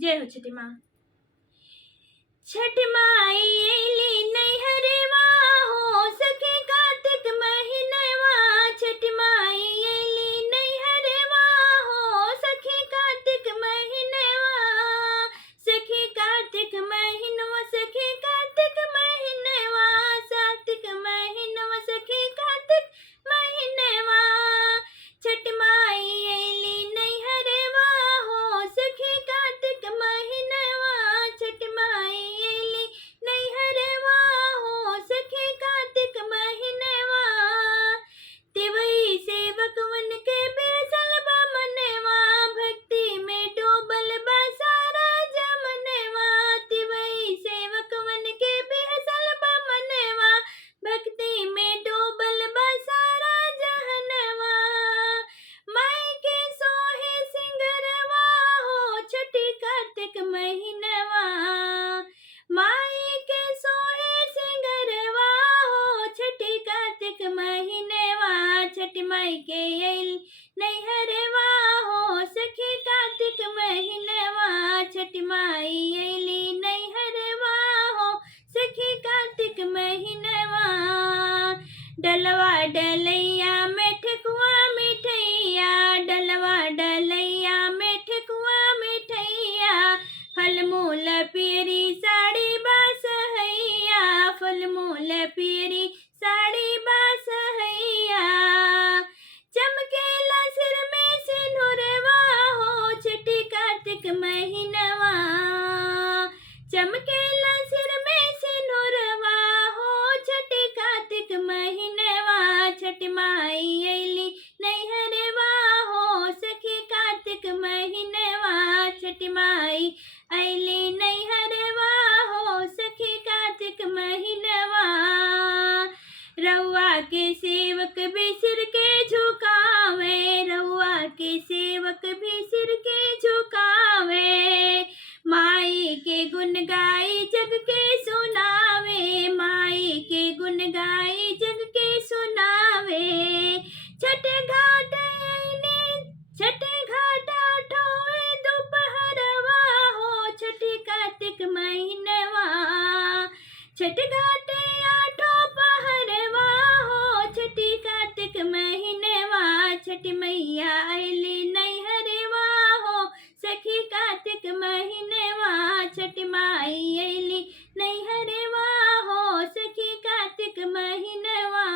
जय हो छठी माँ। छठ माई अइली नैहरवा हो सखी कार्तिक महीनवा। छठ माई अइली नैहरवा हो सखी कार्तिक महीनवा। सखी कार्तिक महीनवा सखी कार्तिक महीनवा। कार्तिक महीनवा सखी कार्तिक महीनवा। छठ माई अइली नैहरवा हो सखी कार्तिक महीनवा। छठ माई अइली नैहरवा हो सखी कार्तिक महीनवा। तिवई सेवकवन के बेसल बा मनवा। भक्ति में डूबल बा सारा जमनवा। तिवई सेवकवन के बेसल बा मनवा। भक्ति में डूबल बा सारा जहनवा। माई के सोहे सिंगरवा हो छठी कार्तिक महीनवा। माई के सोहे सिंगरवा हो छठी कार्तिक महीनवा। छठ माई के अइली नैहरवा हो सखी कार्तिक महीनवा। छठ माई अइली नैहरवा हो सखी कार्तिक महीनवा। डलवा डलैया में ठेकुआ मिठैया। डलवा डलैया में ठेकुआ मिठैया। फल मूल पियरी साड़ी बासहैया। फल मूल पियरी साड़ी बासहैया। चमकेला सिर में सिंदूरवा हो छठी कार्तिक महीनवा। चमकेला सिर में सिंदूरवा हो छठी कार्तिक महीनवा। छठ माई अइली नैहरवा हो सखी कार्तिक महीनवा। छठ माई अइली नैहरवा हो सखी कार्तिक महीनवा। रउआ के सेवक भी सिर के झुकावे। रउआ के सेवक भी सिर के झुकावे। माई के गुण गाई जग के सुनावे। माई के गुण गाई जग के सुनावे। छठ घाट अइली छठ घाट आठों दोपहरवा हो छठी कार्तिक महीनवा। छठ घाट आठों पहरवा हो छठी कार्तिक महीनवा। छठ मैया अइली नैहरवा हो सखी कार्तिक महीनवा। छठ माई अइली नैहरवा हो सखी कार्तिक महीनवा।